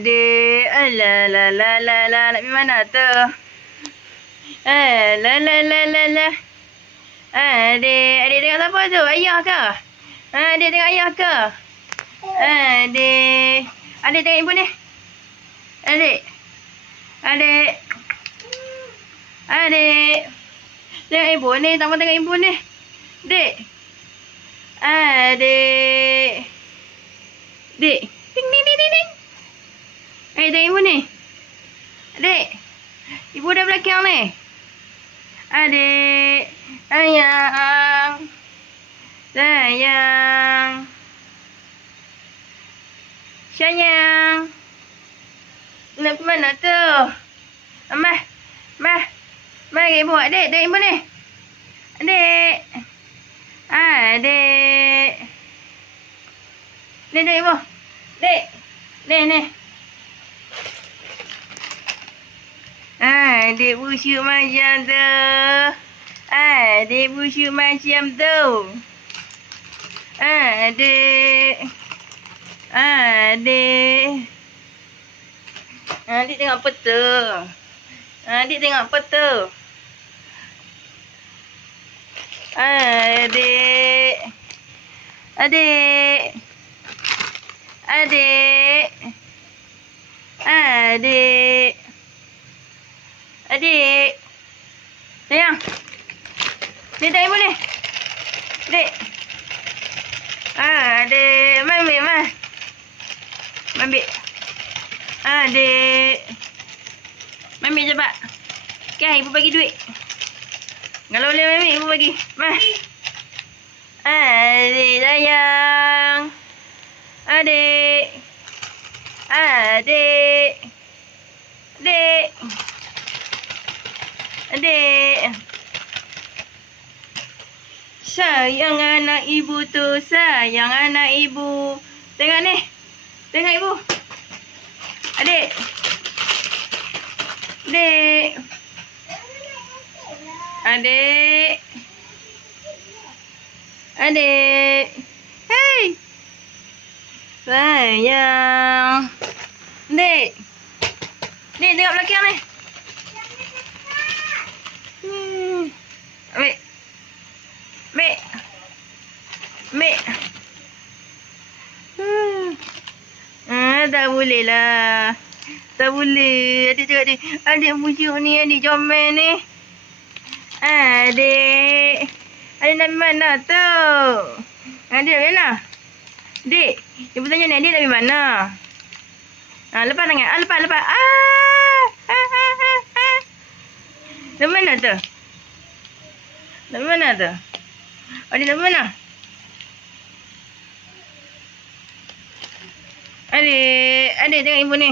Adik, alah la la la la, nak pergi mana tu? La la la la la. Adik tengok siapa tu? Ayah ke? Adik tengok ayah ke? Adik tengok ibu ni. Adik. Tengok ibu ni, tak mau tengok ibu ni. Dik. Adik. Ding ding ding ding ding. Tengok ibu ni. Adik. Ibu dah belakang ni. Adik. Sayang. Nak ke mana tu? Mah. Mari ibu. Adik, tengok ibu ni. Adik. Ni tengok ibu. Dik. Ni. Adik busuk macam tu. Adik busuk macam tu. Adik tengok apa tu? Adik tengok apa tu? Adik. Sayang. Ni tengok ibu ni. Dik. Adik. Mami. Adik. Mami cepat. Kan ibu bagi duit. Kalau boleh mami ibu bagi. Adik sayang. Adik. Sayang anak ibu tu, sayang anak ibu. Tengok ni. Tengok ibu. Adik. Hei. Sayang. Dik, tengok belakang ni. Ambil. Tak boleh lah. Tak boleh. Adik tengok ni. Adik busuk ni. Adik comel ni. Adik nak pergi mana tu? Adik nak pergi mana? Dik, ibu tanya ni. Adik nak pergi mana? Lepas tangan. Lepas. Nak pergi mana tu? Adik nak pergi mana? Adik tengok ibu ni.